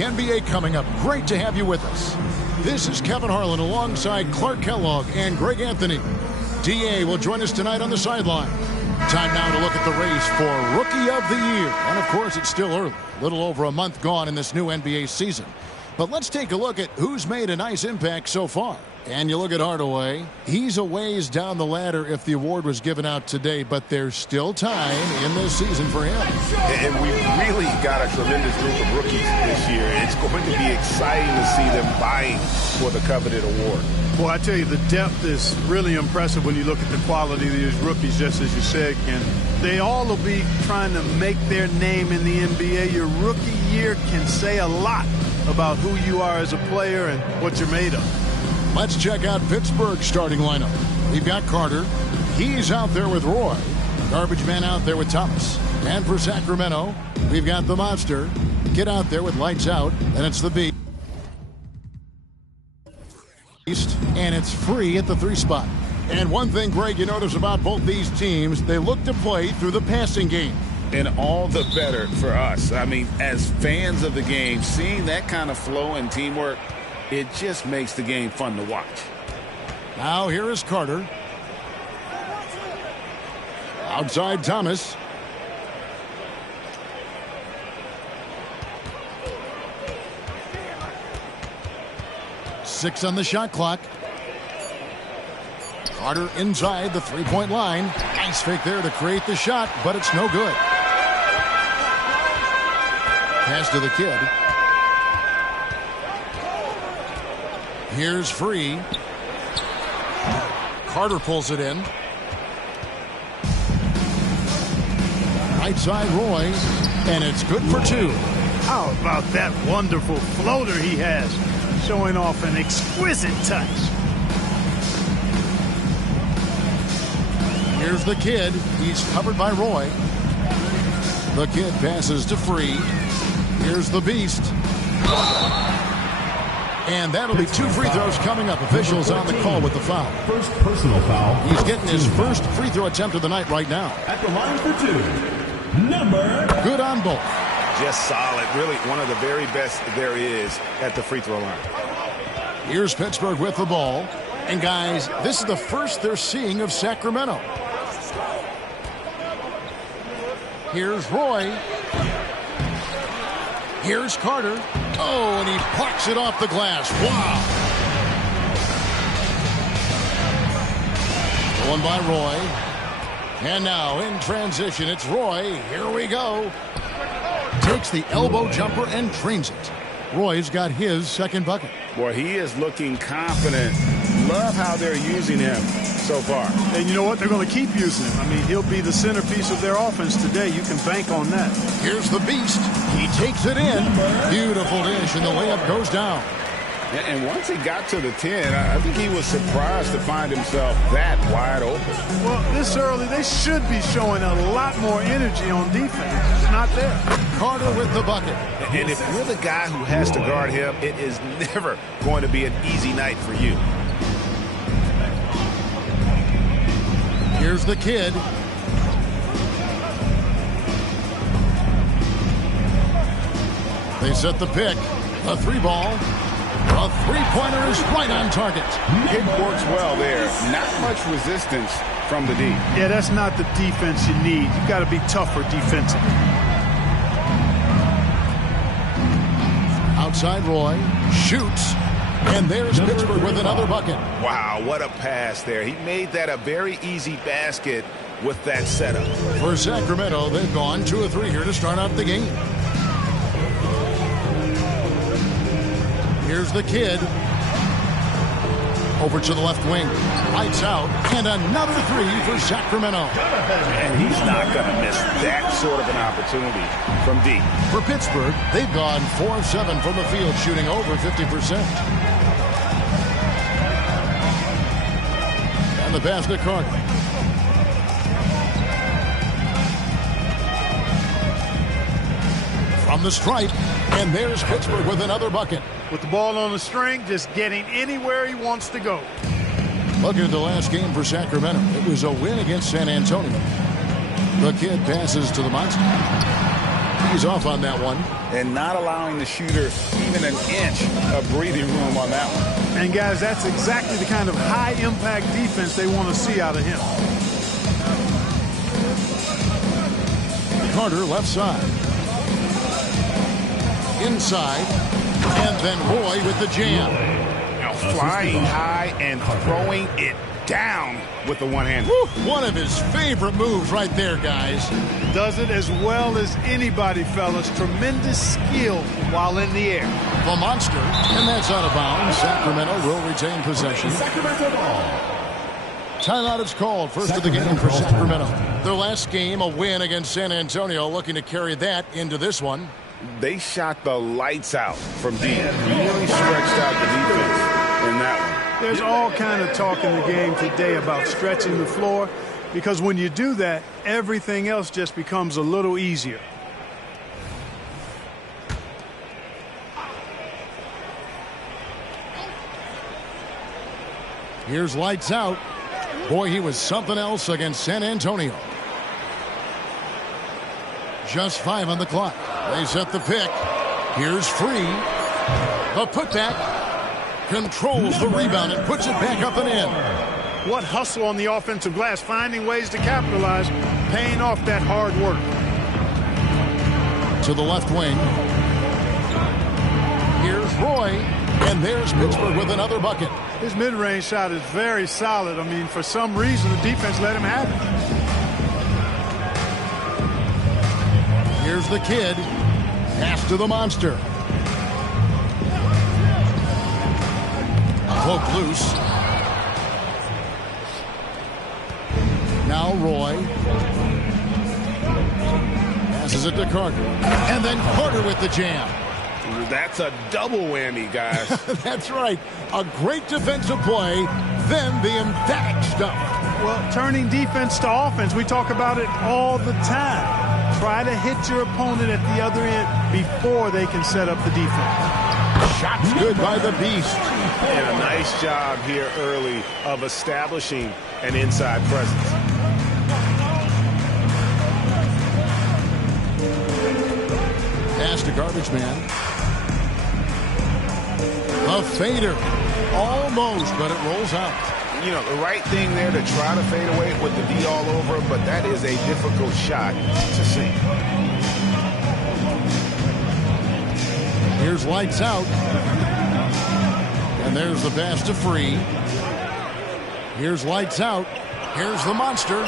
The NBA coming up. Great to have you with us. This is Kevin Harlan alongside Clark Kellogg and Greg Anthony. DA will join us tonight on the sideline. Time now to look at the race for Rookie of the Year. And, of course, it's still early. A little over a month gone in this new NBA season. But let's take a look at who's made a nice impact so far. And you look at Hardaway. He's a ways down the ladder if the award was given out today, but there's still time in this season for him. And we've really got a tremendous group of rookies this year. It's going to be exciting to see them vying for the coveted award. Well, I tell you, the depth is really impressive when you look at the quality of these rookies, just as you said, Ken. They all will be trying to make their name in the NBA. Your rookie year can say a lot about who you are as a player and what you're made of. Let's check out Pittsburgh's starting lineup. We've got Carter. He's out there with Roy. Garbage man out there with Thomas. And for Sacramento, we've got the monster. Get out there with lights out. And it's the Beast. And it's free at the 3 spot. And one thing, Greg, you notice about both these teams, they look to play through the passing game. And all the better for us. I mean, as fans of the game, seeing that kind of flow and teamwork, it just makes the game fun to watch. Now here is Carter. Outside Thomas. Six on the shot clock. Carter inside the three-point line. Nice fake there to create the shot, but it's no good. Pass to the kid. Here's Free. Carter pulls it in. Right side Roy, and it's good for 2. How about that wonderful floater he has, showing off an exquisite touch. Here's the kid. He's covered by Roy. The kid passes to Free. Here's the Beast. And that'll be 2 free throws coming up. Officials on the call with the foul. First personal foul. He's getting his first free throw attempt of the night right now. At the line for 2. Number. Good on both. Just solid. Really one of the very best there is at the free throw line. Here's Pittsburgh with the ball. And guys, this is the first they're seeing of Sacramento. Here's Roy. Here's Carter. Oh, and he plucks it off the glass. Wow. Going by Roy. And now in transition, it's Roy. Here we go. Takes the elbow jumper and drains it. Roy's got his second bucket. Boy, he is looking confident. Love how they're using him so far. And you know what? They're going to keep using him. I mean, he'll be the centerpiece of their offense today. You can bank on that. Here's the Beast. He takes it in. Beautiful dish, and the layup goes down. And once he got to the 10, I think he was surprised to find himself that wide open. Well, this early, they should be showing a lot more energy on defense. It's not there. Carter with the bucket. And if you're the guy who has to guard him, it is never going to be an easy night for you. Here's the kid. They set the pick. A 3-ball. A 3-pointer is right on target. It works well there. Not much resistance from the D. Yeah, that's not the defense you need. You've got to be tougher defensively. Outside Roy. Shoots. And there's Pittsburgh with another bucket. Wow, what a pass there. He made that a very easy basket with that setup. For Sacramento, they've gone 2 of 3 here to start out the game. Here's the kid. Over to the left wing. Lights out. And another 3 for Sacramento. And he's not going to miss that sort of an opportunity from deep. For Pittsburgh, they've gone 4 of 7 from the field, shooting over 50%. And the pass to Carter. From the stripe. And there's Pittsburgh with another bucket. With the ball on the string, just getting anywhere he wants to go. Looking at the last game for Sacramento, it was a win against San Antonio. The kid passes to the monster. He's off on that one. And not allowing the shooter even an inch of breathing room on that one. And, guys, that's exactly the kind of high-impact defense they want to see out of him. Carter left side. Inside. And then Roy with the jam. Now flying high and throwing it down with the one-hand. One of his favorite moves right there, guys. Does it as well as anybody, fellas. Tremendous skill while in the air. The monster, and that's out of bounds. Sacramento will retain possession. Sacramento ball. Timeout is called. First of the game for Sacramento. Their last game, a win against San Antonio, looking to carry that into this one. They shot the lights out from deep. Really stretched out the defense in that one. There's all kind of talk in the game today about stretching the floor, because when you do that, everything else just becomes a little easier. Here's lights out. Boy, he was something else against San Antonio. Just 5 on the clock. They set the pick. Here's Free. The putback. Controls the rebound and puts it back up and in. What hustle on the offensive glass, finding ways to capitalize, paying off that hard work. To the left wing. Here's Roy, and there's Pittsburgh with another bucket. His mid-range shot is very solid. I mean, for some reason, the defense let him have it. Here's the kid. Pass to the monster. Poke loose. Now Roy. Passes it to Carter. And then Carter with the jam. That's a double whammy, guys. That's right. A great defensive play, then the emphatic stuff. Well, turning defense to offense, we talk about it all the time. Try to hit your opponent at the other end before they can set up the defense. Shots good by the Beast. And a nice job here early of establishing an inside presence. Pass to garbage man. A fader. Almost, but it rolls out. You know, the right thing there to try to fade away with the D all over, but that is a difficult shot to sink. Here's lights out. And there's the pass to Free. Here's lights out. Here's the monster.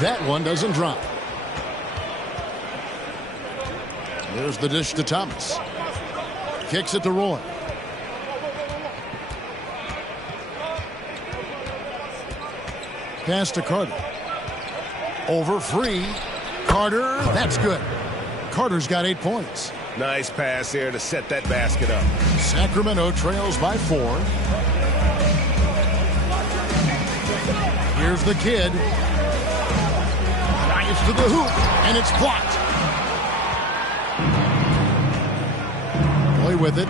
That one doesn't drop. There's the dish to Thomas. Kicks it to Roy. Pass to Carter. Over Free. Carter. That's good. Carter's got 8 points. Nice pass there to set that basket up. Sacramento trails by 4. Here's the kid. Drives to the hoop, and it's blocked. Play with it.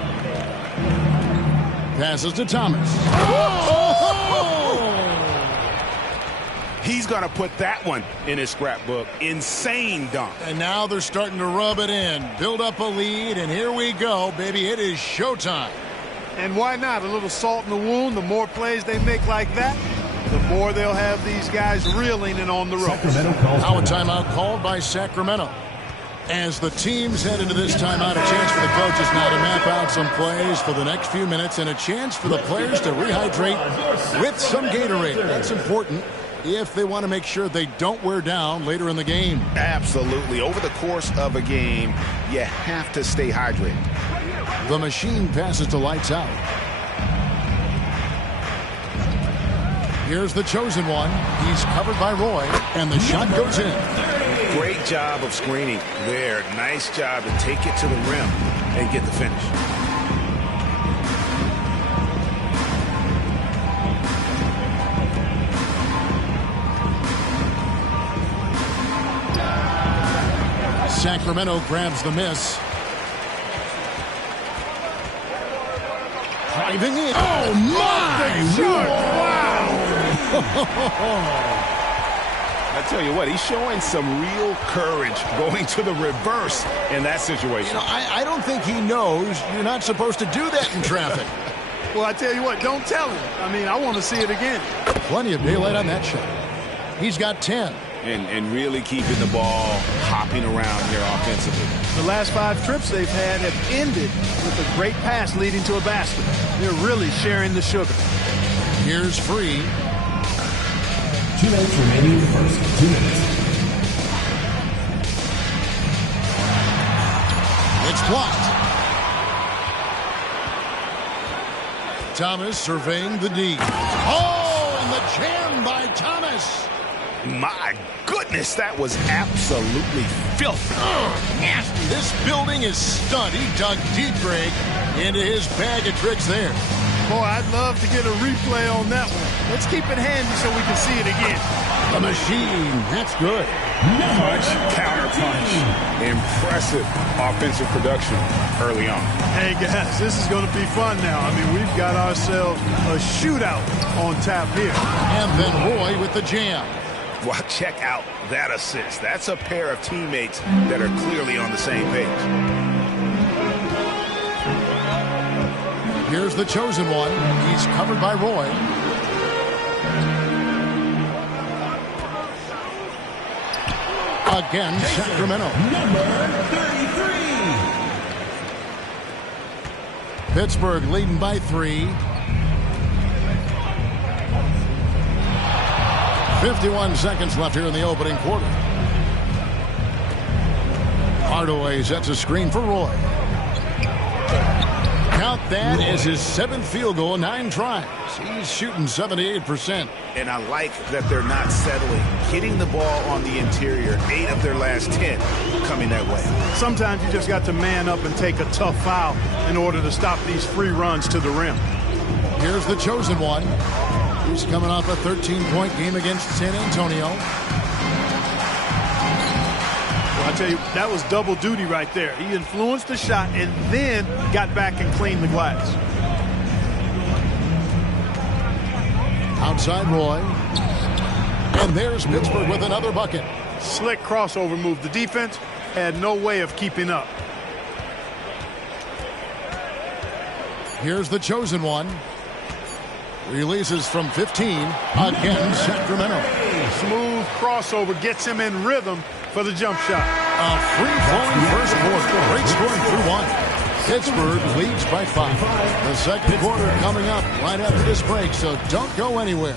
Passes to Thomas. He's going to put that one in his scrapbook. Insane dunk. And now they're starting to rub it in. Build up a lead, and here we go, baby. It is showtime. And why not? A little salt in the wound. The more plays they make like that, the more they'll have these guys reeling and on the ropes. Now a timeout called by Sacramento. As the teams head into this timeout, a chance for the coaches now to map out some plays for the next few minutes and a chance for the players to rehydrate with some Gatorade. That's important if they want to make sure they don't wear down later in the game. Absolutely. Over the course of a game, you have to stay hydrated. The machine passes to lights out. Here's the chosen one. He's covered by Roy, and the shot goes in. Great job of screening there. Nice job to take it to the rim and get the finish. Sacramento grabs the miss. Driving in. Oh, my! Wow! I tell you what, he's showing some real courage going to the reverse in that situation. You know, I don't think he knows you're not supposed to do that in traffic. Well, I tell you what, don't tell him. I mean, I want to see it again. Plenty of daylight on that shot. He's got 10. And really keeping the ball hopping around here offensively. The last 5 trips they've had have ended with a great pass leading to a basket. They're really sharing the sugar. Here's Free. 2 minutes remaining in the first. 2 minutes. It's blocked. Thomas surveying the D. Oh, and the jam by Thomas. My goodness, that was absolutely filthy. Nasty. This building is stunned. He dug deep, Greg, into his bag of tricks there. Boy, I'd love to get a replay on that one. Let's keep it handy so we can see it again. The machine. That's good. Punch, counter punch. Impressive offensive production early on. Hey, guys, this is going to be fun now. I mean, we've got ourselves a shootout on tap here. And then Roy with the jam. Well, check out that assist. That's a pair of teammates that are clearly on the same page. Here's the chosen one. He's covered by Roy. Again, Sacramento. Number 33. Pittsburgh leading by 3. 51 seconds left here in the opening quarter. Hardaway sets a screen for Roy. Count that as his 7th field goal, 9 tries. He's shooting 78%. And I like that they're not settling. Hitting the ball on the interior, 8 of their last 10 coming that way. Sometimes you just got to man up and take a tough foul in order to stop these free runs to the rim. Here's the chosen one. He's coming off a 13-point game against San Antonio. Well, I tell you, that was double duty right there. He influenced the shot and then got back and cleaned the glass. Outside Roy. And there's Pittsburgh with another bucket. Slick crossover move. The defense had no way of keeping up. Here's the chosen one. Releases from 15. Again, Sacramento. Smooth crossover gets him in rhythm for the jump shot. A free-flowing first quarter. Great scoring through 1. Pittsburgh leads by 5. The second quarter coming up right after this break, so don't go anywhere.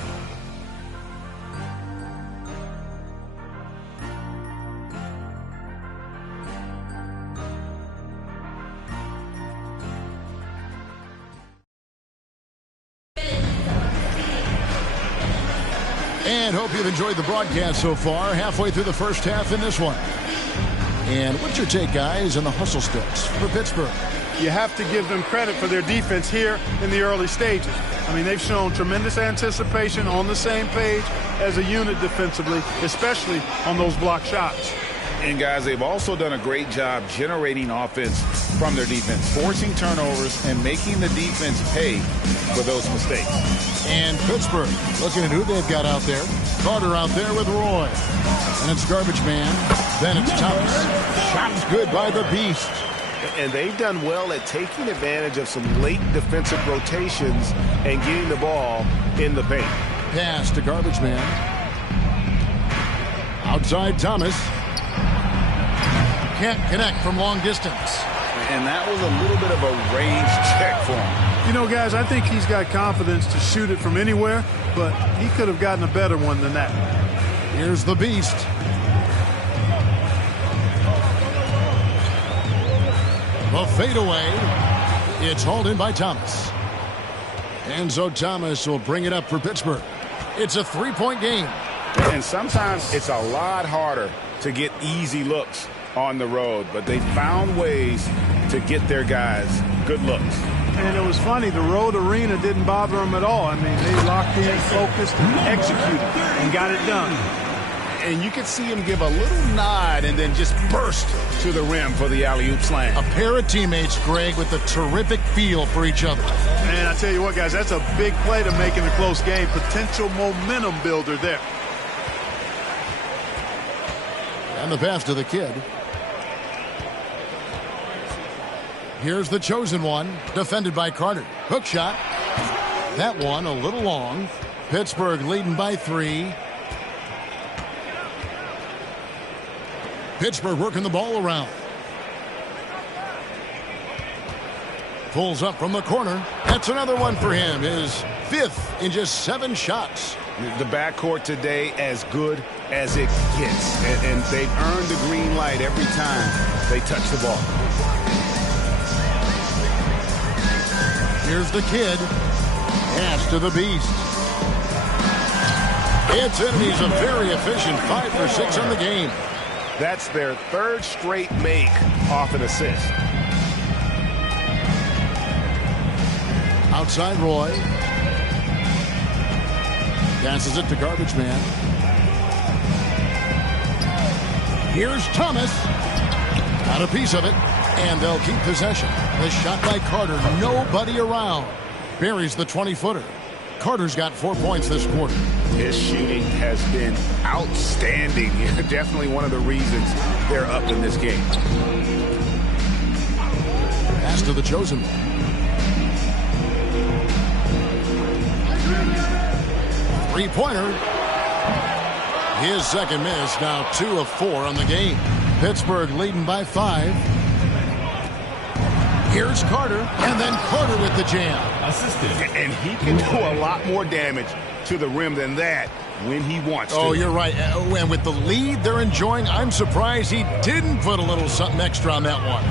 And hope you've enjoyed the broadcast so far. Halfway through the first half in this one. And what's your take, guys, on the hustle steps for Pittsburgh? You have to give them credit for their defense here in the early stages. I mean, they've shown tremendous anticipation, on the same page as a unit defensively, especially on those block shots. And, guys, they've also done a great job generating offense from their defense, forcing turnovers and making the defense pay for those mistakes. And Pittsburgh looking at who they've got out there. Carter out there with Roy. And it's garbage man. Then it's Thomas. Shots good by the Beast. And they've done well at taking advantage of some late defensive rotations and getting the ball in the paint. Pass to garbage man. Outside Thomas. Can't connect from long distance. And that was a little bit of a range check for him. You know, guys, I think he's got confidence to shoot it from anywhere, but he could have gotten a better one than that. Here's the Beast. The fadeaway. It's hauled in by Thomas. And so Thomas will bring it up for Pittsburgh. It's a 3-point game. And sometimes it's a lot harder to get easy looks on the road, but they found ways to get their guys good looks. And it was funny, the road arena didn't bother them at all. I mean, they locked in, focused, and executed, and got it done. And you could see him give a little nod and then just burst to the rim for the alley-oop slam. A pair of teammates, Greg, with a terrific feel for each other. And I tell you what, guys, that's a big play to make in a close game. Potential momentum builder there. And the pass to the kid. Here's the chosen one, defended by Carter. Hook shot. That one a little long. Pittsburgh leading by 3. Pittsburgh working the ball around. Pulls up from the corner. That's another one for him. His 5th in just 7 shots. The backcourt today as good as it gets. And they've earned the green light every time they touch the ball. Here's the kid. Pass to the beast. It's in. He's a very efficient 5 for 6 on the game. That's their 3rd straight make off an assist. Outside Roy. Passes it to garbage man. Here's Thomas. Got a piece of it. And they'll keep possession. The shot by Carter. Nobody around. Buries the 20-footer. Carter's got 4 points this quarter. His shooting has been outstanding. Definitely one of the reasons they're up in this game. Pass to the chosen one. Three-pointer. His second miss. Now 2 of 4 on the game. Pittsburgh leading by 5. Here's Carter, and then Carter with the jam. Assisted. And he can do a lot more damage to the rim than that when he wants to. Oh, you're right. And with the lead they're enjoying, I'm surprised he didn't put a little something extra on that one.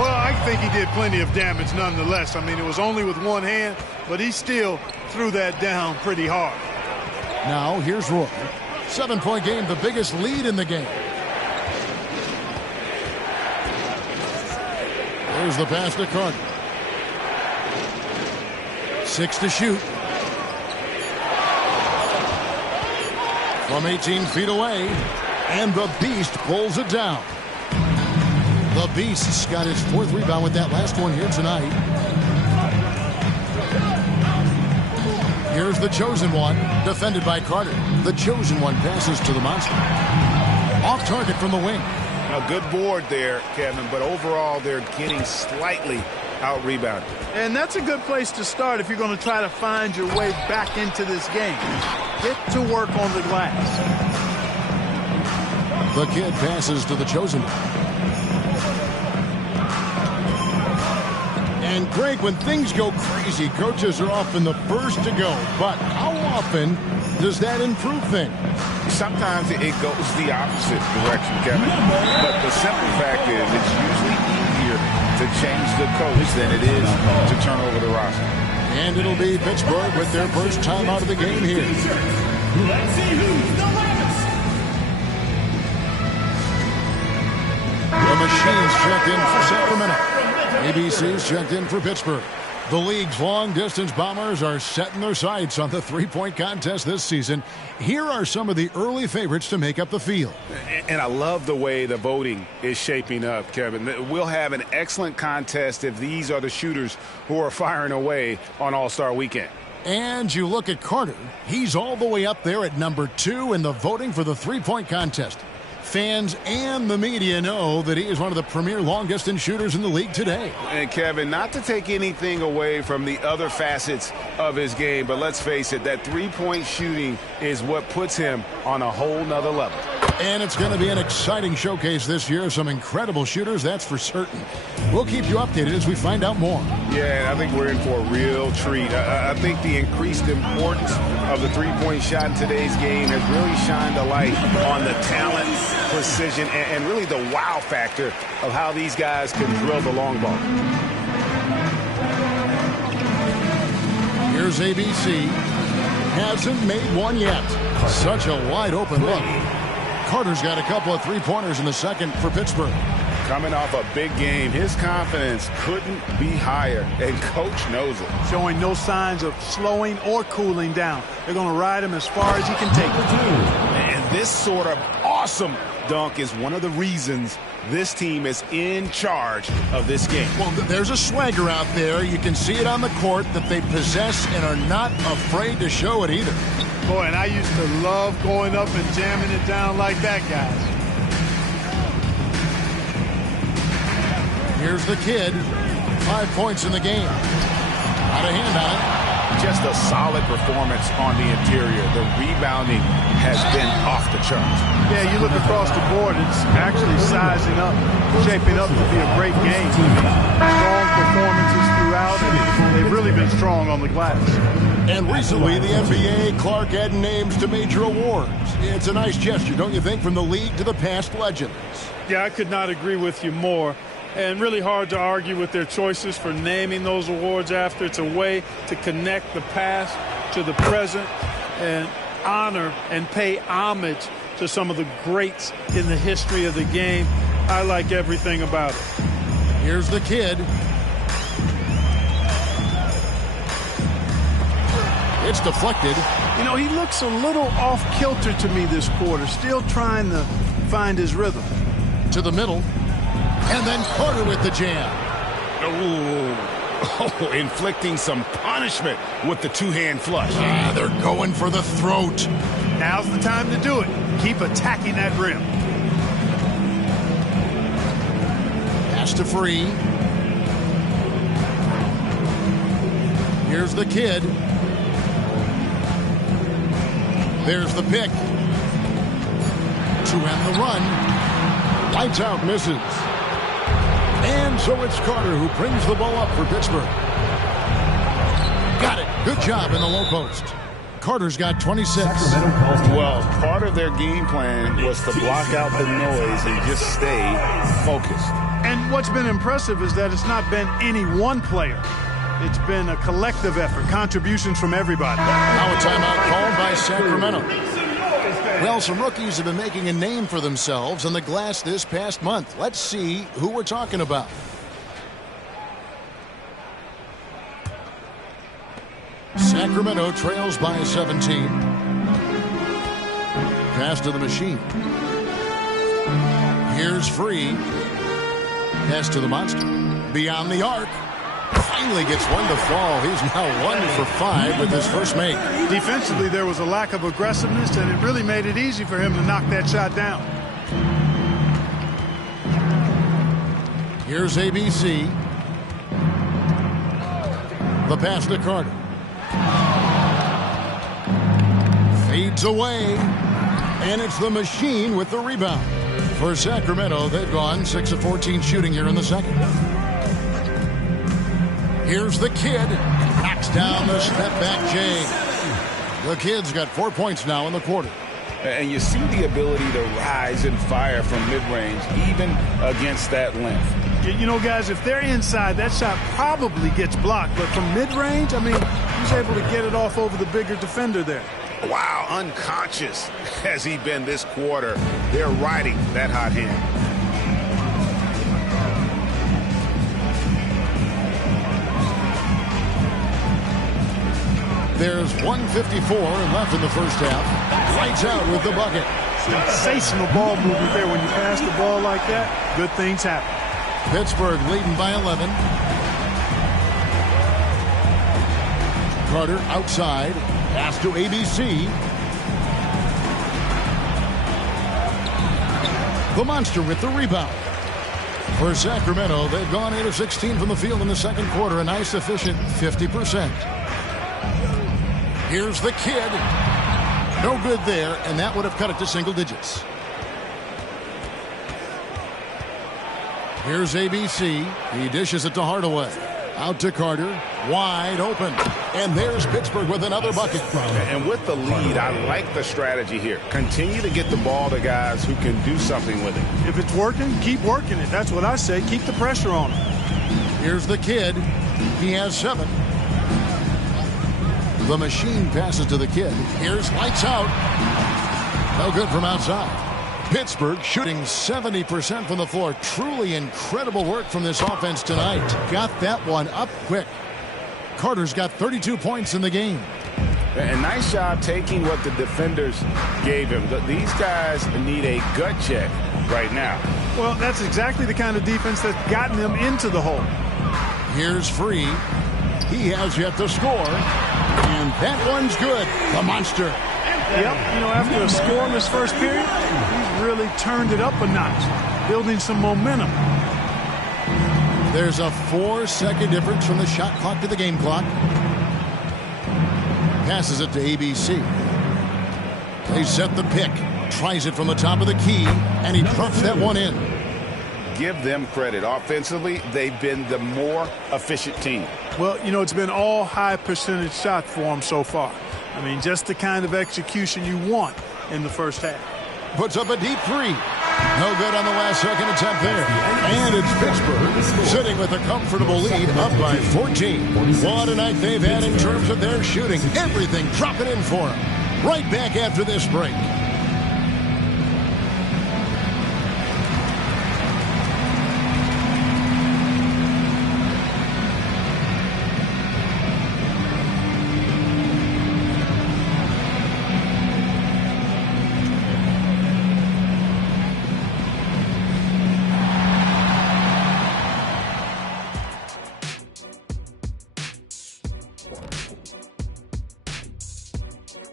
Well, I think he did plenty of damage nonetheless. I mean, it was only with one hand, but he still threw that down pretty hard. Now, here's Roy. 7-point game, the biggest lead in the game. There's the pass to Carter. 6 to shoot. From 18 feet away. And the Beast pulls it down. The Beast's got his 4th rebound with that last one here tonight. Here's the chosen one, defended by Carter. The chosen one passes to the monster. Off target from the wing. A good board there, Kevin, but overall they're getting slightly out-rebounded. And that's a good place to start if you're going to try to find your way back into this game. Get to work on the glass. The kid passes to the chosen one. And Greg, when things go crazy, coaches are often the first to go. But how often does that improve things? Sometimes it goes the opposite direction, Kevin. But the simple fact is it's usually easier to change the coach than it is to turn over the roster. And it'll be Pittsburgh with their first time out of the game here. Let's see who's the last. The Machines checked in for Sacramento. ABC's checked in for Pittsburgh. The league's long-distance Bombers are setting their sights on the three-point contest this season. Here are some of the early favorites to make up the field. And I love the way the voting is shaping up, Kevin. We'll have an excellent contest if these are the shooters who are firing away on All-Star Weekend. And you look at Carter. He's all the way up there at number 2 in the voting for the three-point contest. Fans and the media know that he is one of the premier long-distance shooters in the league today. And, Kevin, not to take anything away from the other facets of his game, but let's face it, that three-point shooting is what puts him on a whole nother level. And it's going to be an exciting showcase this year. Some incredible shooters, that's for certain. We'll keep you updated as we find out more. Yeah, I think we're in for a real treat. I think the increased importance of the three-point shot in today's game has really shined a light on the talent, precision, and really the wow factor of how these guys can drill the long ball. Here's ABC. Hasn't made one yet. Such a wide open look. Carter's got a couple of three-pointers in the second for Pittsburgh. Coming off a big game, his confidence couldn't be higher, and Coach knows it. Showing no signs of slowing or cooling down. They're going to ride him as far as he can take it. And this sort of awesome dunk is one of the reasons this team is in charge of this game. Well, there's a swagger out there. You can see it on the court that they possess and are not afraid to show it either. Boy, and I used to love going up and jamming it down like that, guys. Here's the kid. 5 points in the game. Out of hand on it. Just a solid performance on the interior. The rebounding has been off the charts. Yeah, you look across the board, it's actually sizing up, shaping up to be a great game. Strong performances throughout, and they've really been strong on the glass. And recently, the NBA, Clark, added names to major awards. It's a nice gesture, don't you think, from the league to the past legends? Yeah, I could not agree with you more. And really hard to argue with their choices for naming those awards after. It's a way to connect the past to the present and honor and pay homage to some of the greats in the history of the game. I like everything about it. Here's the kid. It's deflected. You know, he looks a little off-kilter to me this quarter, still trying to find his rhythm. To the middle. And then Carter with the jam. Oh, inflicting some punishment with the two-hand flush. Ah, they're going for the throat. Now's the time to do it. Keep attacking that rim. Pass to Free. Here's the kid. There's the pick. To end the run. Lights out, misses. And so it's Carter who brings the ball up for Pittsburgh. Got it. Good job in the low post. Carter's got 26. Well, part of their game plan was to block out the noise and just stay focused. And what's been impressive is that it's not been any one player. It's been a collective effort, contributions from everybody. Now a timeout called by Sacramento. Well, some rookies have been making a name for themselves on the glass this past month. Let's see who we're talking about. Sacramento trails by 17. Pass to the machine. Here's Free. Pass to the monster. Beyond the arc. Finally gets one to fall. He's now 1 for 5 with his first make. Defensively, there was a lack of aggressiveness, and it really made it easy for him to knock that shot down. Here's ABC. The pass to Carter. Fades away. And it's the machine with the rebound. For Sacramento, they've gone 6 of 14 shooting here in the second. Here's the kid. Knocks down the step-back J. The kid's got 4 points now in the quarter. And you see the ability to rise and fire from mid-range, even against that length. You know, guys, if they're inside, that shot probably gets blocked. But from mid-range, I mean, he's able to get it off over the bigger defender there. Wow, unconscious has he been this quarter. They're riding that hot hand. There's 1:54 left in the first half. Lights out with the bucket. Sensational ball movement there. When you pass the ball like that, good things happen. Pittsburgh leading by 11. Carter outside. Pass to ABC. The monster with the rebound. For Sacramento, they've gone 8 of 16 from the field in the second quarter. A nice, efficient 50%. Here's the kid. No good there, and that would have cut it to single digits. Here's ABC. He dishes it to Hardaway. Out to Carter. Wide open. And there's Pittsburgh with another bucket. And with the lead, I like the strategy here. Continue to get the ball to guys who can do something with it. If it's working, keep working it. That's what I say. Keep the pressure on him. Here's the kid. He has 7. The machine passes to the kid. Here's lights out. No good from outside. Pittsburgh shooting 70% from the floor. Truly incredible work from this offense tonight. Got that one up quick. Carter's got 32 points in the game. And nice job taking what the defenders gave him. These guys need a gut check right now. Well, that's exactly the kind of defense that's gotten them into the hole. Here's Free. He has yet to score. And that one's good. The monster. Yep, you know, after a scoreless first period, he's really turned it up a notch, building some momentum. There's a 4-second difference from the shot clock to the game clock. Passes it to ABC. They set the pick. Tries it from the top of the key, and he drops that one in. Give them credit. Offensively, they've been the more efficient team. Well, you know, it's been all high percentage shots for them so far. I mean, just the kind of execution you want in the first half. Puts up a deep three. No good on the last second attempt there. And it's Pittsburgh sitting with a comfortable lead up by 14. What a night they've had in terms of their shooting. Everything dropping in for them. Right back after this break.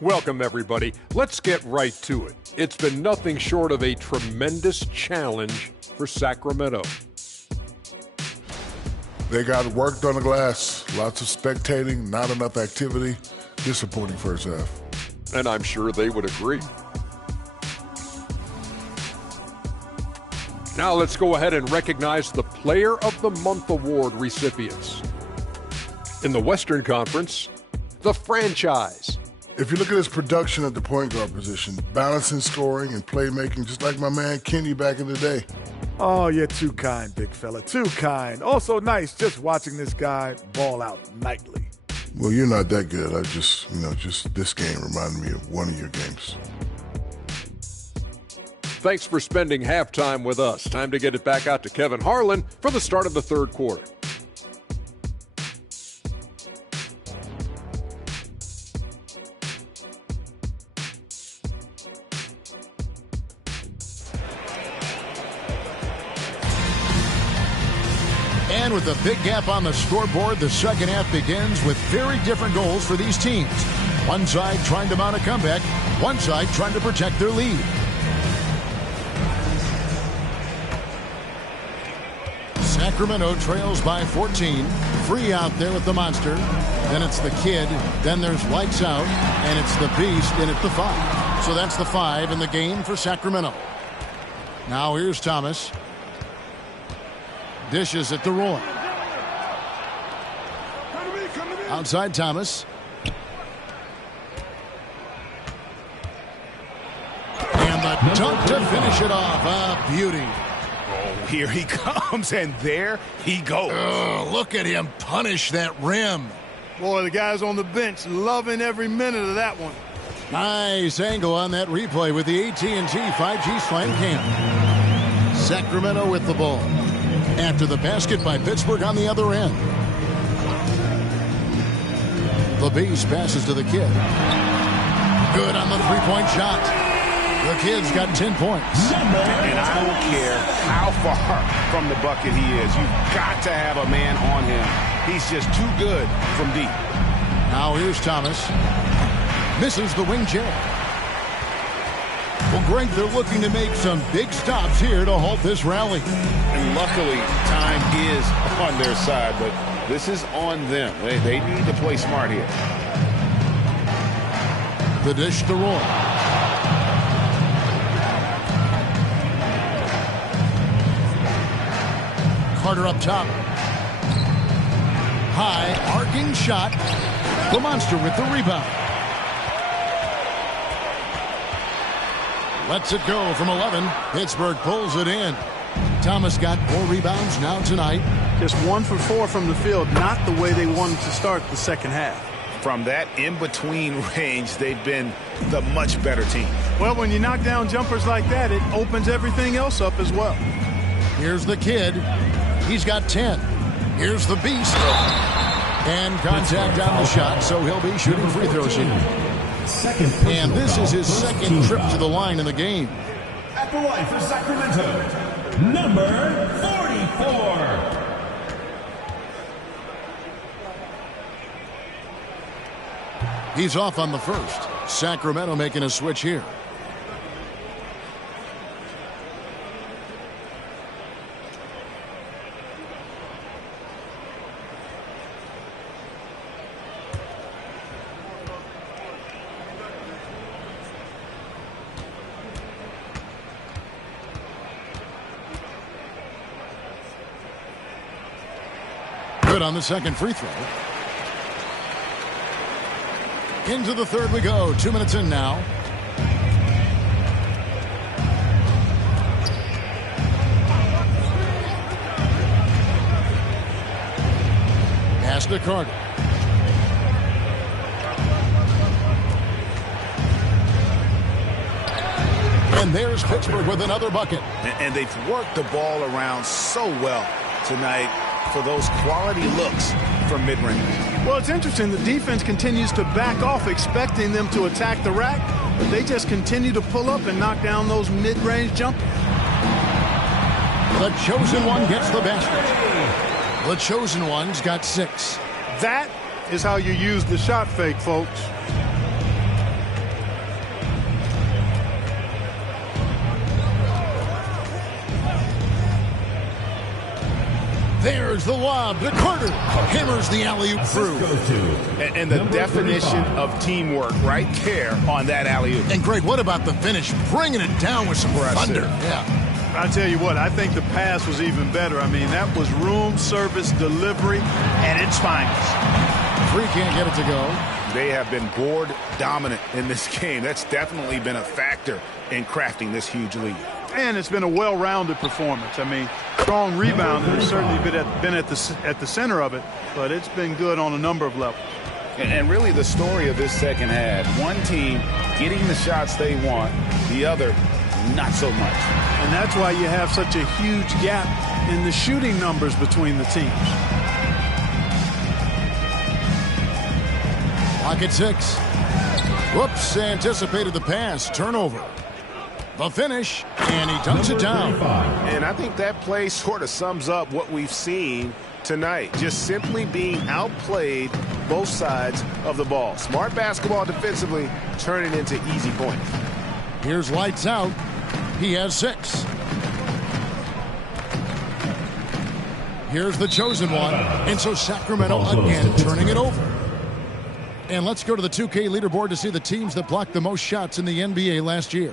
Welcome, everybody. Let's get right to it. It's been nothing short of a tremendous challenge for Sacramento. They got worked on the glass. Lots of spectating, not enough activity. Disappointing first half. And I'm sure they would agree. Now let's go ahead and recognize the Player of the Month Award recipients. In the Western Conference, the franchise. If you look at his production at the point guard position, balancing scoring and playmaking, just like my man Kenny back in the day. Oh, you're too kind, big fella, too kind. Also nice just watching this guy ball out nightly. Well, you're not that good. I just this game reminded me of one of your games. Thanks for spending halftime with us. Time to get it back out to Kevin Harlan for the start of the third quarter. And with a big gap on the scoreboard, the second half begins with very different goals for these teams. One side trying to mount a comeback, one side trying to protect their lead. Sacramento trails by 14. Free out there with the monster. Then it's the kid. Then there's lights out. And it's the beast in at the 5. So that's the 5 in the game for Sacramento. Now here's Thomas. Dishes at the Roy. Outside Thomas. And the dunk to finish it off. A beauty. Oh, here he comes, and there he goes. Oh, look at him punish that rim. Boy, the guys on the bench loving every minute of that one. Nice angle on that replay with the AT&T 5G Slam Cam. Sacramento with the ball. After the basket by Pittsburgh on the other end. The Beast passes to the kid. Good on the three-point shot. The kid's got 10 points. And I don't care how far from the bucket he is. You've got to have a man on him. He's just too good from deep. Now here's Thomas. Misses the wing jab. Well, Greg, they're looking to make some big stops here to halt this rally. And luckily, time is on their side, but this is on them. They need to play smart here. The dish to Roy. Carter up top. High, arcing shot. The monster with the rebound. Lets it go from 11. Pittsburgh pulls it in. Thomas got 4 rebounds now tonight. Just 1 for 4 from the field, not the way they wanted to start the second half. From that in-between range, they've been the much better team. Well, when you knock down jumpers like that, it opens everything else up as well. Here's the kid. He's got 10. Here's the beast. And contact on the shot, so he'll be shooting free throws here. And this is his second trip to the line in the game. At the line for Sacramento, number 44. He's off on the first. Sacramento making a switch here. Good on the second free throw. Into the third we go. 2 minutes in now. Pass to Carter. And there's Pittsburgh with another bucket. And they've worked the ball around so well tonight for those quality looks from mid-range. Well, it's interesting. The defense continues to back off, expecting them to attack the rack, but they just continue to pull up and knock down those mid-range jumpers. The chosen one gets the basket. The chosen one's got 6. That is how you use the shot fake, folks. There's the lob to Carter. Hammers the alley-oop through. And the definition of teamwork right there on that alley-oop. And Greg, what about the finish? Bringing it down with some thunder. Yeah. I tell you what, I think the pass was even better. I mean, that was room service delivery at its finest. Free can't get it to go. They have been board dominant in this game. That's definitely been a factor in crafting this huge lead. And it's been a well-rounded performance. I mean, strong rebounding has certainly been at the center of it, but it's been good on a number of levels. And really the story of this second half, one team getting the shots they want, the other not so much. And that's why you have such a huge gap in the shooting numbers between the teams. Clock at 6. Whoops, anticipated the pass. Turnover. The finish, and he dunks it down. And I think that play sort of sums up what we've seen tonight. Just simply being outplayed both sides of the ball. Smart basketball defensively, turning into easy points. Here's lights out. He has 6. Here's the chosen one. And so Sacramento again turning it over. And let's go to the 2K leaderboard to see the teams that blocked the most shots in the NBA last year.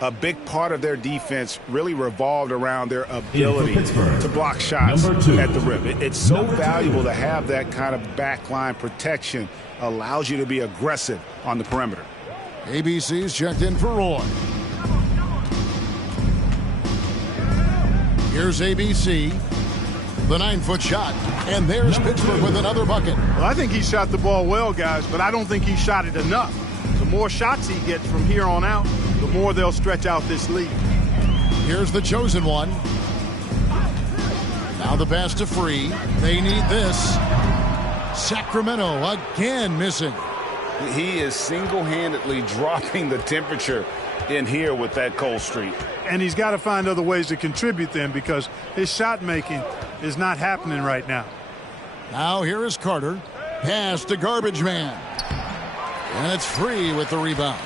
A big part of their defense really revolved around their ability to block shots at the rim. It's so valuable to have that kind of backline protection. Allows you to be aggressive on the perimeter. ABC's checked in for Roy. Here's ABC. The 9-foot shot. And there's Pittsburgh with another bucket. Well, I think he shot the ball well, guys, but I don't think he shot it enough. The more shots he gets from here on out, the more they'll stretch out this lead. Here's the chosen one. Now the pass to Free. They need this. Sacramento again missing. He is single-handedly dropping the temperature in here with that cold streak. And he's got to find other ways to contribute then, because his shot making is not happening right now. Now here is Carter. Pass to Garbage Man. And it's Free with the rebound.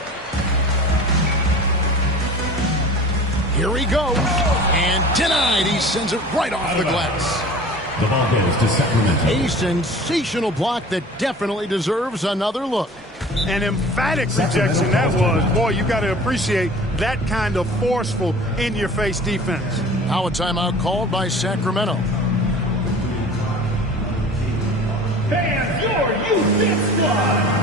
Here he goes. And denied. He sends it right off the glass. The ball goes to Sacramento. A sensational block that definitely deserves another look. An emphatic rejection that was. Boy, you got to appreciate that kind of forceful, in-your-face defense. Now a timeout called by Sacramento. And your youth squad.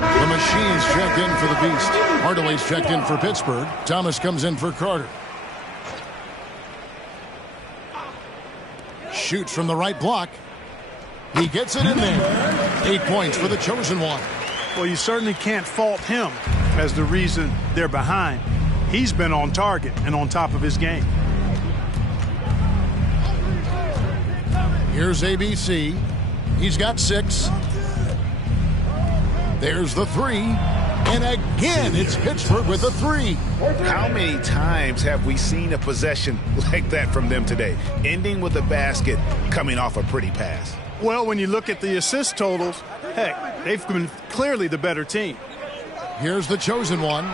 The Machine's checked in for the Beast. Hardaway's checked in for Pittsburgh. Thomas comes in for Carter. Shoots from the right block. He gets it in there. 8 points for the chosen one. Well, you certainly can't fault him as the reason they're behind. He's been on target and on top of his game. Here's ABC. He's got 6. There's the 3. And again, it's Pittsburgh with the 3. How many times have we seen a possession like that from them today? Ending with a basket, coming off a pretty pass. Well, when you look at the assist totals, heck, they've been clearly the better team. Here's the chosen one.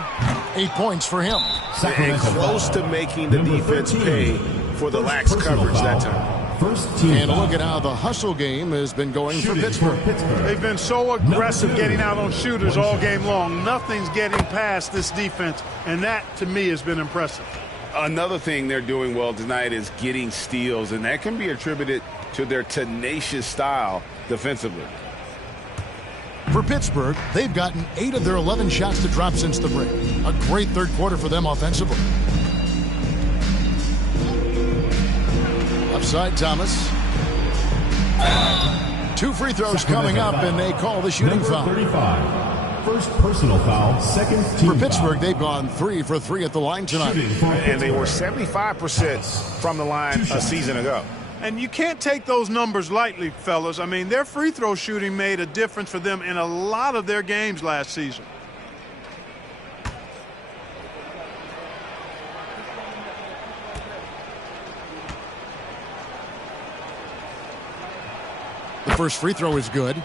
8 points for him. And close to making the defense pay for the lax coverage that time. First team And foul. look at how the hustle game has been going for Pittsburgh. They've been so aggressive getting out on shooters all game long. Nothing's getting past this defense, and that, to me, has been impressive. Another thing they're doing well tonight is getting steals, and that can be attributed to their tenacious style defensively. For Pittsburgh, they've gotten 8 of their 11 shots to drop since the break. A great third quarter for them offensively. Upside Thomas. 2 free throws coming up, and they call the shooting Number foul. 35. First personal foul, second team For Pittsburgh, foul. they've gone 3 for 3 at the line tonight. Shooting for And they were Pittsburgh. 75% from the line a season ago. And you can't take those numbers lightly, fellas. I mean, their free throw shooting made a difference for them in a lot of their games last season. The first free throw is good.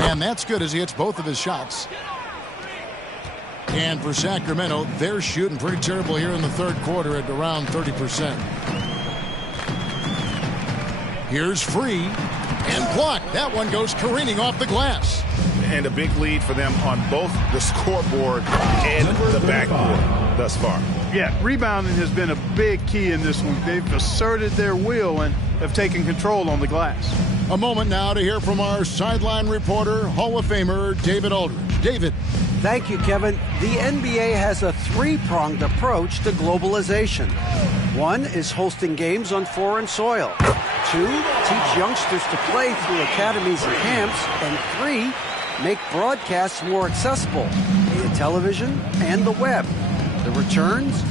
And that's good as he hits both of his shots. And for Sacramento, they're shooting pretty terrible here in the third quarter at around 30%. Here's Free and blocked. That one goes careening off the glass. And a big lead for them on both the scoreboard and the backboard thus far. Yeah, rebounding has been a big key in this one. They've asserted their will and have taken control on the glass. A moment now to hear from our sideline reporter, Hall of Famer David Aldridge. David. Thank you, Kevin. The NBA has a three-pronged approach to globalization. 1 is hosting games on foreign soil. 2, teach youngsters to play through academies and camps. And 3, make broadcasts more accessible via television and the web. The returns?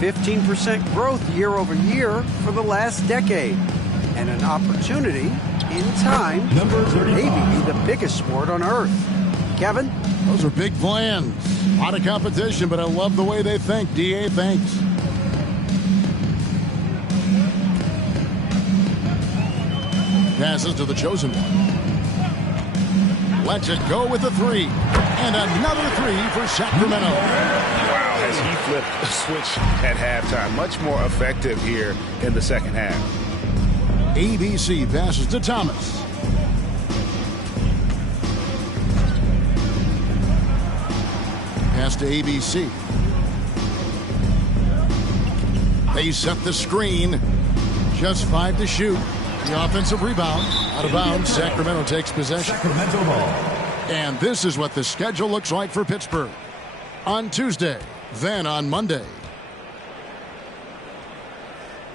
15% growth year over year for the last decade. And an opportunity, in time, Number to 35. maybe be the biggest sport on earth. Kevin? Those are big plans. A lot of competition, but I love the way they think. DA, thanks. Passes to the chosen one. Lets it go with a 3. And another 3 for Sacramento. Wow, has he flipped a switch at halftime. Much more effective here in the second half. ABC passes to Thomas. Pass to ABC. They set the screen. Just 5 to shoot. The offensive rebound. Out of bounds. Sacramento takes possession. Sacramento ball. And this is what the schedule looks like for Pittsburgh. On Tuesday, then on Monday.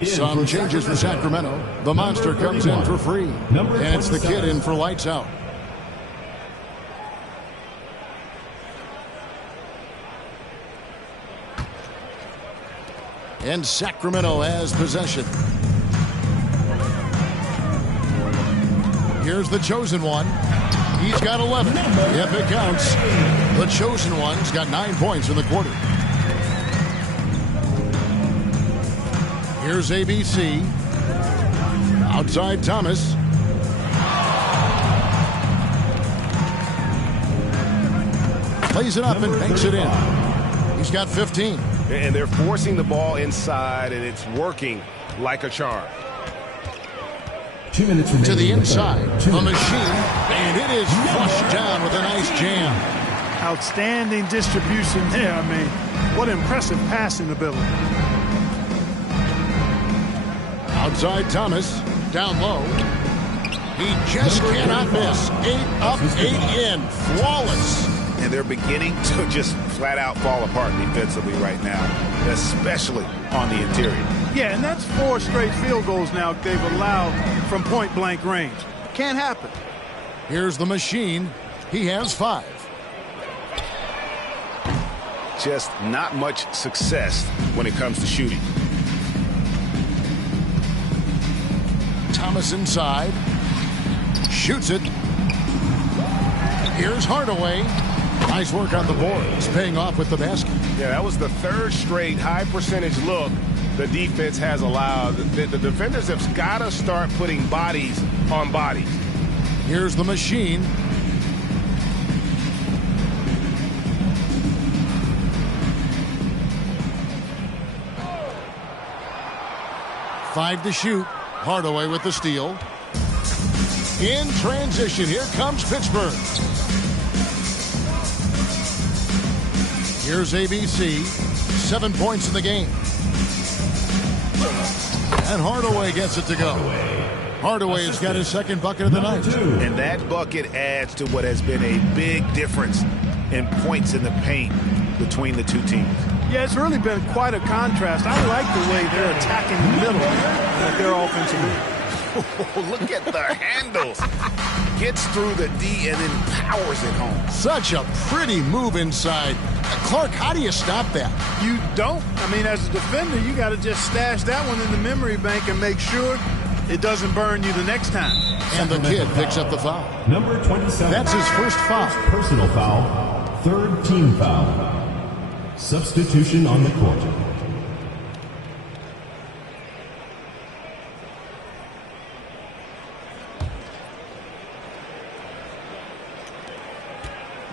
Some changes for Sacramento. The monster comes in for Free. And it's the kid in for lights out. And Sacramento has possession. Here's the chosen one. He's got 11. Yep, it counts. The chosen one's got 9 points in the quarter. Here's ABC. Outside Thomas. Plays it up and banks it in. He's got 15. And they're forcing the ball inside, and it's working like a charm. 2 minutes remaining. To the inside. Two. A machine. And it is flushed down with a nice jam. Outstanding distribution there. I mean, what impressive passing ability. Outside Thomas. Down low. He just cannot miss. 8 up, 8 in. Flawless. And they're beginning to just flat out fall apart defensively right now, especially on the interior. Yeah, and that's 4 straight field goals now they've allowed from point-blank range. Can't happen. Here's the machine. He has 5. Just not much success when it comes to shooting. Thomas inside. Shoots it. Here's Hardaway. Nice work on the boards, paying off with the basket. Yeah, that was the third straight high percentage look the defense has allowed. The defenders have got to start putting bodies on bodies. Here's the machine. Five to shoot. Hardaway with the steal. In transition, here comes Pittsburgh. Here's ABC. 7 points in the game. And Hardaway gets it to go. Hardaway has got his second bucket of the night. And that bucket adds to what has been a big difference in points in the paint between the two teams. Yeah, it's really been quite a contrast. I like the way they're attacking the middle with their offensive end. Look at the handles. Gets through the D and then powers it home. Such a pretty move inside. Clark, how do you stop that? You don't. I mean, as a defender, you got to just stash that one in the memory bank and make sure it doesn't burn you the next time. And the kid picks up the foul. Number 27. That's his first foul. Personal foul. Third team foul. Substitution on the court.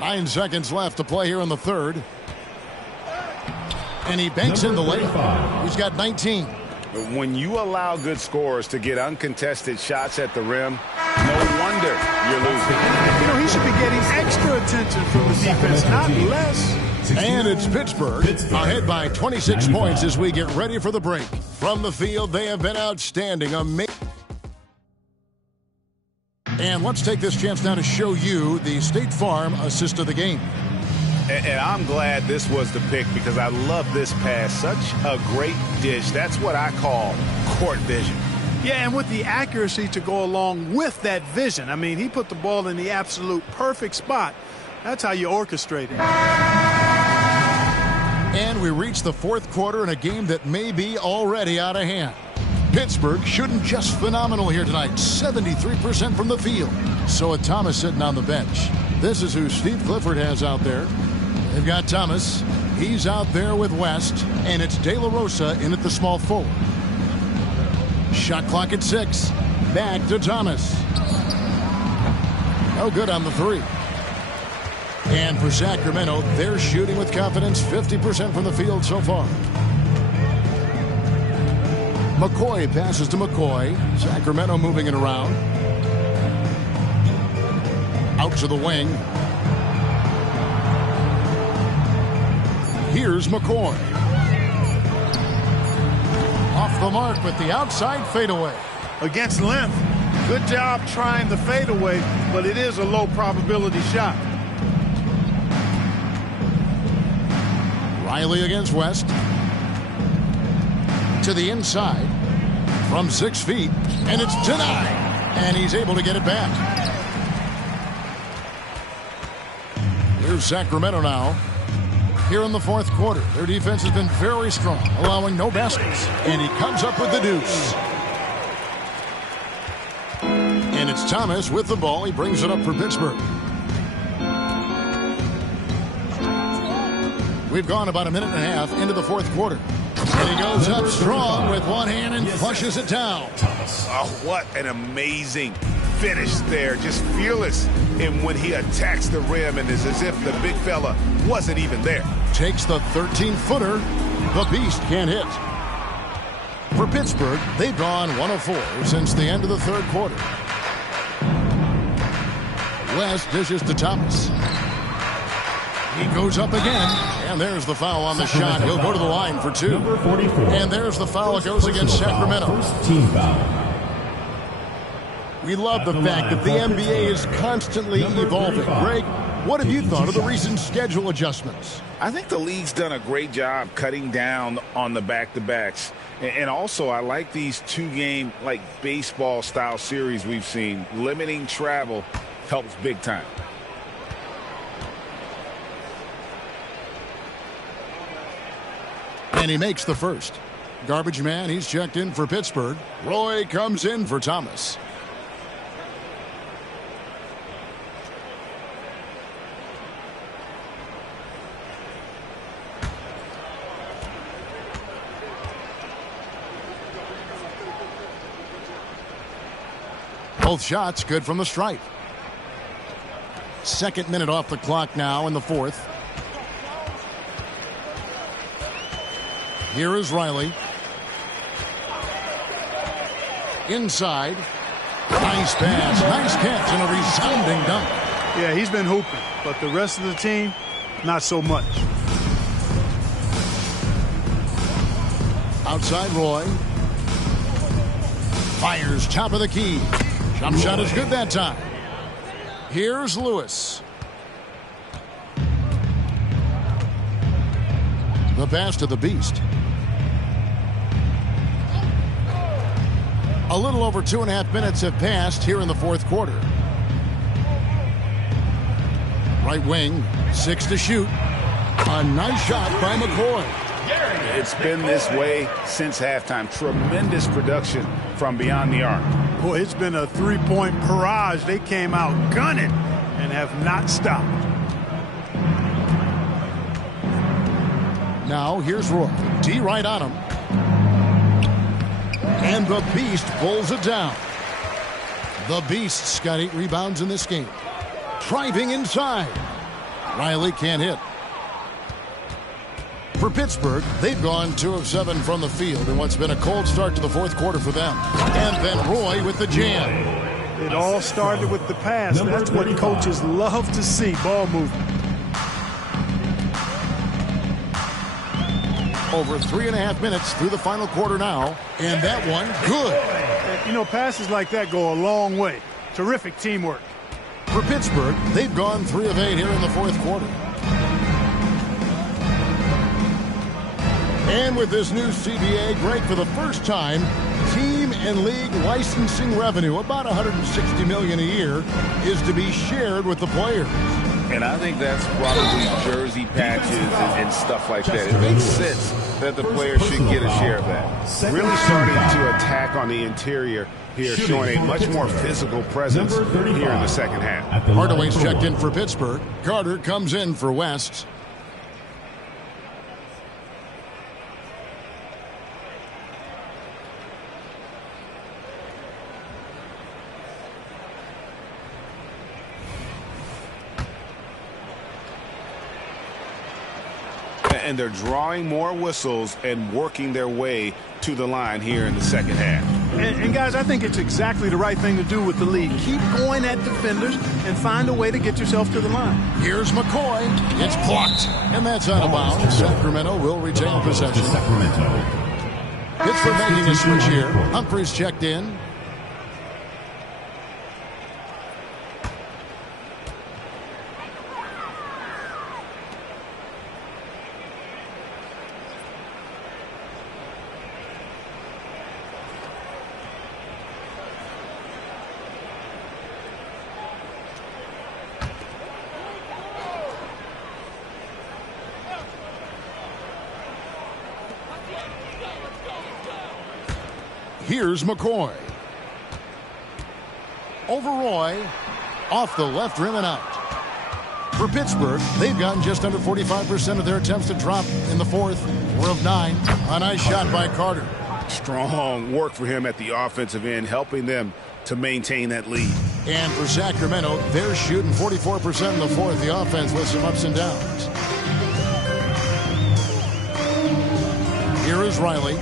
Nine seconds left to play here in the third. And he banks in the layup. He's got 19. When you allow good scorers to get uncontested shots at the rim, no wonder you're losing. You know, he should be getting extra attention from the defense, not less. And it's Pittsburgh ahead by 26 points as we get ready for the break. From the field, they have been outstanding. And let's take this chance now to show you the State Farm assist of the game. And I'm glad this was the pick because I love this pass. Such a great dish. That's what I call court vision. Yeah, and with the accuracy to go along with that vision. I mean, he put the ball in the absolute perfect spot. That's how you orchestrate it. And we reach the fourth quarter in a game that may be already out of hand. Pittsburgh shooting just phenomenal here tonight. 73% from the field. So with Thomas sitting on the bench. This is who Steve Clifford has out there. They've got Thomas. He's out there with West. And it's De La Rosa in at the small forward. Shot clock at 6. Back to Thomas. No good on the three. And for Sacramento, they're shooting with confidence. 50% from the field so far. McCoy passes to McCoy. Sacramento moving it around. Out to the wing. Here's McCoy. Off the mark with the outside fadeaway. Against length. Good job trying the fadeaway, but it is a low probability shot. Riley against West. To the inside from 6 feet, and it's denied, and he's able to get it back. Here's Sacramento now. Here in the fourth quarter, their defense has been very strong, allowing no baskets, and he comes up with the deuce. And it's Thomas with the ball. He brings it up for Pittsburgh. We've gone about a minute and a half into the fourth quarter. And he goes up strong with one hand and flushes it down. Oh, what an amazing finish there. Just fearless in when he attacks the rim, and it's as if the big fella wasn't even there. Takes the 13-footer. The beast can't hit. For Pittsburgh, they've gone 1 of 4 since the end of the third quarter. West dishes to Thomas. He goes up again, and there's the foul on the shot. He'll go to the line for 2. Number 44. And there's the foul that goes against Sacramento. First team foul. We love the fact that the NBA is constantly evolving. Greg, what have you thought of the recent schedule adjustments? I think the league's done a great job cutting down on the back-to-backs. And also, I like these 2-game, like baseball-style series we've seen. Limiting travel helps big time. And he makes the first. Garbage man, he's checked in for Pittsburgh. Roy comes in for Thomas. Both shots good from the stripe. Second minute off the clock now in the fourth. Here is Riley. Inside. Nice pass, nice catch, and a resounding dunk. Yeah, he's been hooping, but the rest of the team, not so much. Outside Roy. Fires top of the key. Jump shot is good that time. Here's Lewis. The pass to the Beast. A little over 2.5 minutes have passed here in the fourth quarter. Right wing, 6 to shoot. A nice shot by McCoy. It's been this way since halftime. Tremendous production from beyond the arc. Boy, it's been a three-point barrage. They came out gunning and have not stopped. Now here's Roy. D right on him. And the Beast pulls it down. The Beast's got 8 rebounds in this game. Driving inside. Riley can't hit. For Pittsburgh, they've gone 2 of 7 from the field in what's been a cold start to the fourth quarter for them. And then Roy with the jam. It all started with the pass. That's what coaches love to see, ball movement. Over 3.5 minutes through the final quarter now. And that one, good. You know, passes like that go a long way. Terrific teamwork. For Pittsburgh, they've gone 3 of 8 here in the fourth quarter. And with this new CBA, Greg, for the first time, team and league licensing revenue, about $160 million a year, is to be shared with the players. And I think that's probably jersey patches and stuff like that. It makes sense that the players should get a share of that. Really starting to attack on the interior here, showing a much more physical presence here in the second half. Hardaway's checked in for Pittsburgh. Carter comes in for West. And they're drawing more whistles and working their way to the line here in the second half. And guys, I think it's exactly the right thing to do with the league. Keep going at defenders and find a way to get yourself to the line. Here's McCoy. It's blocked. And that's out of bounds. Sacramento will retain possession. Pittsburgh making a switch here. Humphries checked in. Here's McCoy. Over Roy. Off the left rim and out. For Pittsburgh, they've gotten just under 45% of their attempts to drop in the fourth. 4 of 9. A nice shot by Carter. Strong work for him at the offensive end, helping them to maintain that lead. And for Sacramento, they're shooting 44% in the fourth. The offense with some ups and downs. Here is Riley.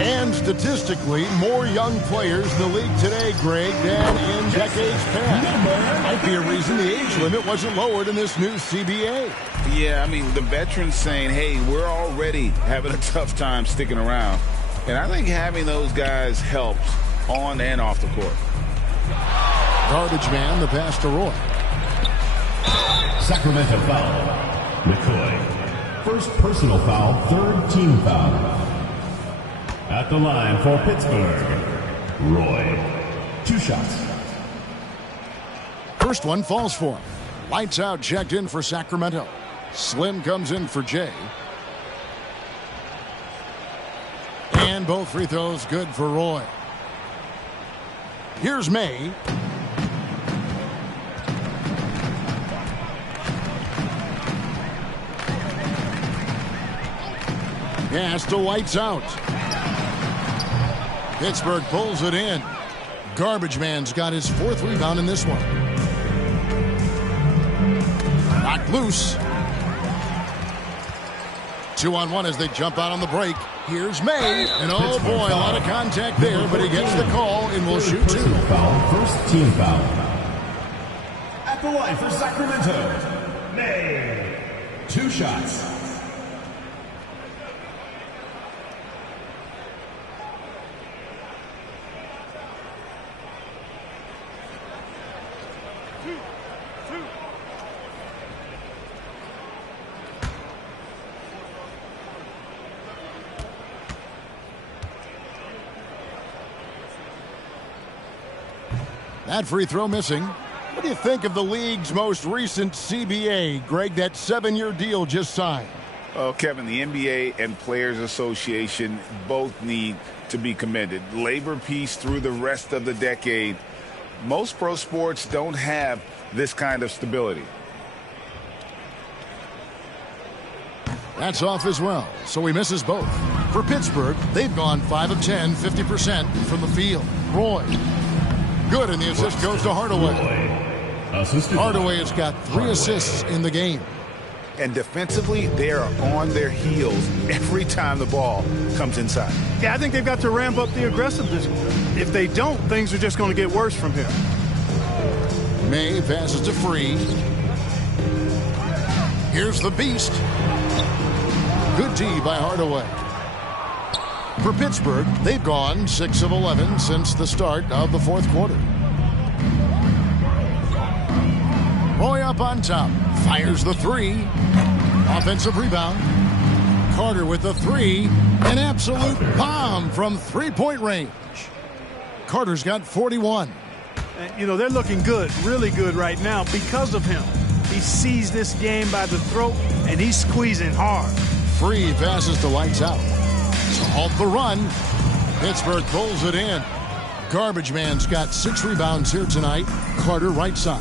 And statistically, more young players in the league today, Greg, than in decades past. Might be a reason the age limit wasn't lowered in this new CBA. Yeah, I mean, the veterans saying, hey, we're already having a tough time sticking around. And I think having those guys helps on and off the court. Garbage man, the pass to Roy. Sacramento foul. McCoy. First personal foul, 3rd team foul. At the line for Pittsburgh, Roy. 2 shots. First one falls for him. Lights out, checked in for Sacramento. Slim comes in for Jay. And both free throws good for Roy. Here's May. Pass to Lights out. Pittsburgh pulls it in. Garbage Man's got his 4th rebound in this one. Knocked loose. 2-on-1 as they jump out on the break. Here's May. And oh boy, a lot of contact there, but he gets the call and will shoot 2. First team foul. At the line for Sacramento, May. 2 shots. That free throw missing. What do you think of the league's most recent CBA, Greg, that 7-year deal just signed? Oh, Kevin, the NBA and Players Association both need to be commended. Labor peace through the rest of the decade. Most pro sports don't have this kind of stability. That's off as well, so he misses both. For Pittsburgh, they've gone 5 of 10, 50% from the field. Roy. Good, and the assist goes to Hardaway. Hardaway has got 3 assists in the game. And defensively, they are on their heels every time the ball comes inside. Yeah, I think they've got to ramp up the aggressiveness. If they don't, things are just going to get worse from here. May passes to Free. Here's the Beast. Good D by Hardaway. For Pittsburgh, they've gone 6 of 11 since the start of the 4th quarter. Roy up on top. Fires the 3. Offensive rebound. Carter with the 3. An absolute bomb from 3-point range. Carter's got 41. And, you know, they're looking good, really good right now because of him. He sees this game by the throat, and he's squeezing hard. Free passes to Lights Out. To halt the run, Pittsburgh pulls it in. Garbage Man's got 6 rebounds here tonight. Carter right side.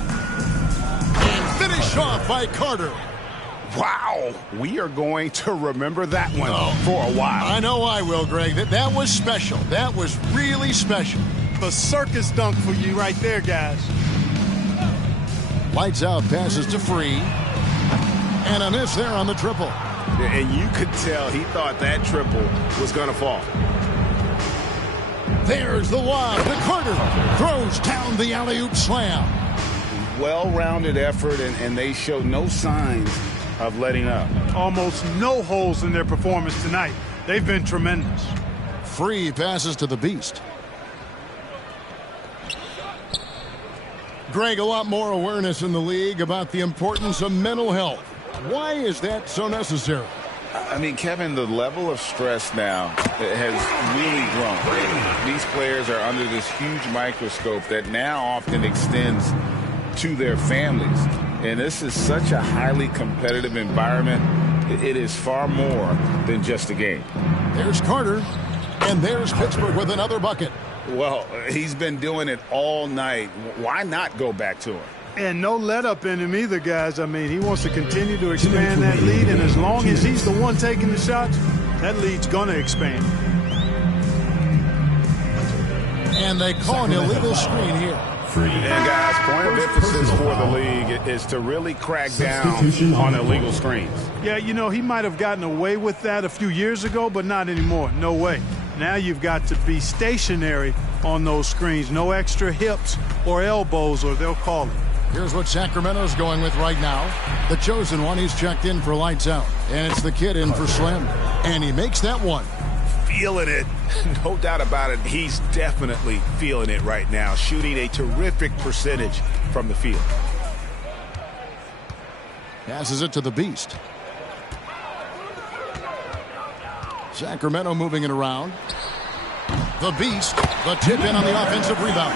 And finished off by Carter. Wow, we are going to remember that one for a while. I know I will, Greg. That was special. That was really special. The circus dunk for you right there, guys. Lights Out passes to Free. And a miss there on the triple. And you could tell he thought that triple was going to fall. There's the lob to Carter. Throws down the alley-oop slam. Well-rounded effort, and they show no signs of letting up. Almost no holes in their performance tonight. They've been tremendous. Free passes to the Beast. Greg, a lot more awareness in the league about the importance of mental health. Why is that so necessary? I mean, Kevin, the level of stress now has really grown. These players are under this huge microscope that now often extends to their families. And this is such a highly competitive environment. It is far more than just a game. There's Carter, and there's Pittsburgh with another bucket. Well, he's been doing it all night. Why not go back to him? And no let-up in him either, guys. I mean, he wants to continue to expand that lead, and as long as he's the one taking the shots, that lead's going to expand. And they call an illegal screen here. And, guys, point of emphasis for the league is to really crack down on illegal screens. Yeah, you know, he might have gotten away with that a few years ago, but not anymore. No way. Now you've got to be stationary on those screens. No extra hips or elbows, or they'll call it. Here's what Sacramento's going with right now. The chosen one, he's checked in for Lights Out. And it's the kid in for Slim. And he makes that one. Feeling it. No doubt about it. He's definitely feeling it right now. Shooting a terrific percentage from the field. Passes it to the Beast. Sacramento moving it around. The Beast, the tip in on the offensive rebound.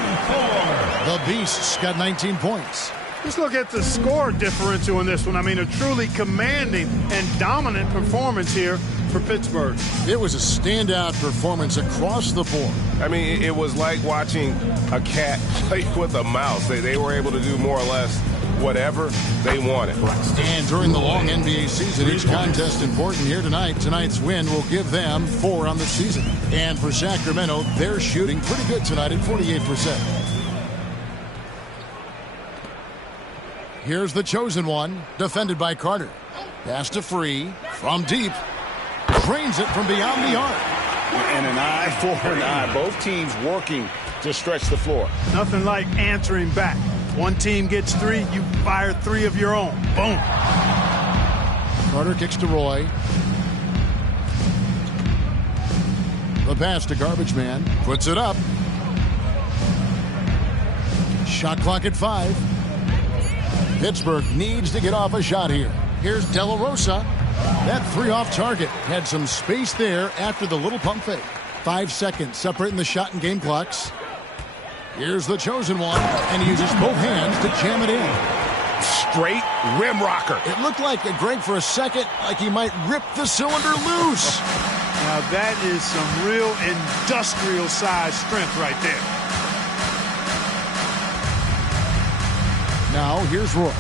The Beast's got 19 points. Just look at the score differential in this one. I mean, a truly commanding and dominant performance here for Pittsburgh. It was a standout performance across the board. I mean, it was like watching a cat play with a mouse. They were able to do more or less whatever they wanted. And during the long NBA season, each contest important here tonight. Tonight's win will give them 4 on the season. And for Sacramento, they're shooting pretty good tonight at 48%. Here's the chosen one, defended by Carter. Pass to Free from deep. Drains it from beyond the arc. And an eye for an eye. Both teams working to stretch the floor. Nothing like answering back. One team gets 3, you fire 3 of your own. Boom. Carter kicks to Roy. The pass to Garbage Man. Puts it up. Shot clock at 5. Pittsburgh needs to get off a shot here. Here's De La Rosa. That 3 off target. Had some space there after the little pump fake. 5 seconds separating the shot and game clocks. Here's the chosen one, and he uses both hands to jam it in. Straight rim rocker. It looked like, Greg, for a second, like he might rip the cylinder loose. Now that is some real industrial size strength right there. Now here's Roy.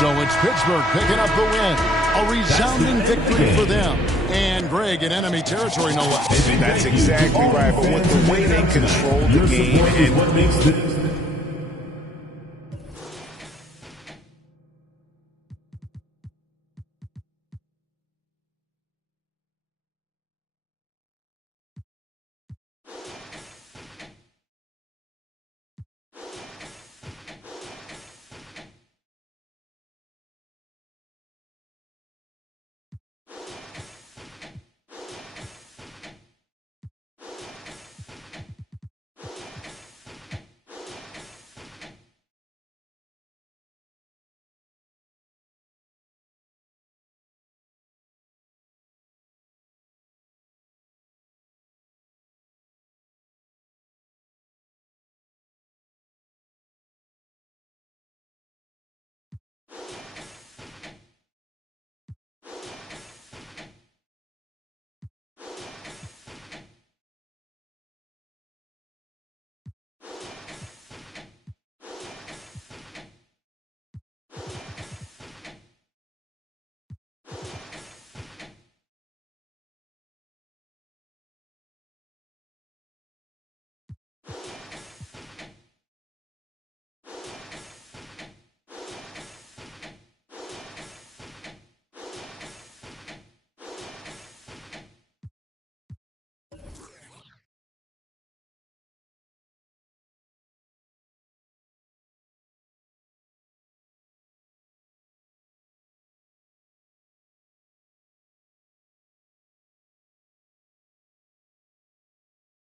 So it's Pittsburgh picking up the win. A resounding victory for them. And Greg in enemy territory, no less. That's exactly right. But with the way they control the game and what makes the